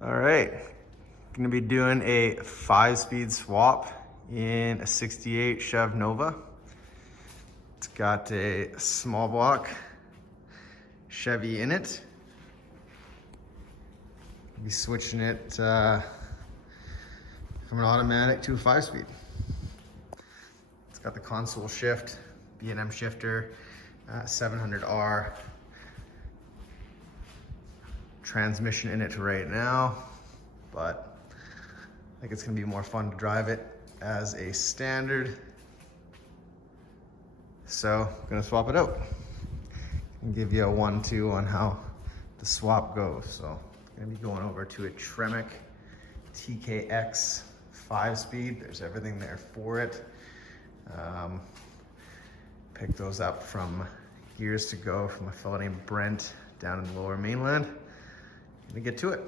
All right, gonna be doing a 5-speed swap in a 68 Chev Nova. It's got a small block Chevy in it. Be switching it from an automatic to a 5-speed. It's got the console shift, B&M shifter, 700R. Transmission in it right now, but I think it's gonna be more fun to drive it as a standard. So I'm gonna swap it out and give you a 1-2 on how the swap goes. So I'm gonna be going over to a TREMEC TKX 5-speed. There's everything there for it. Picked those up from years ago from a fellow named Brent down in the Lower Mainland. Gonna get to it.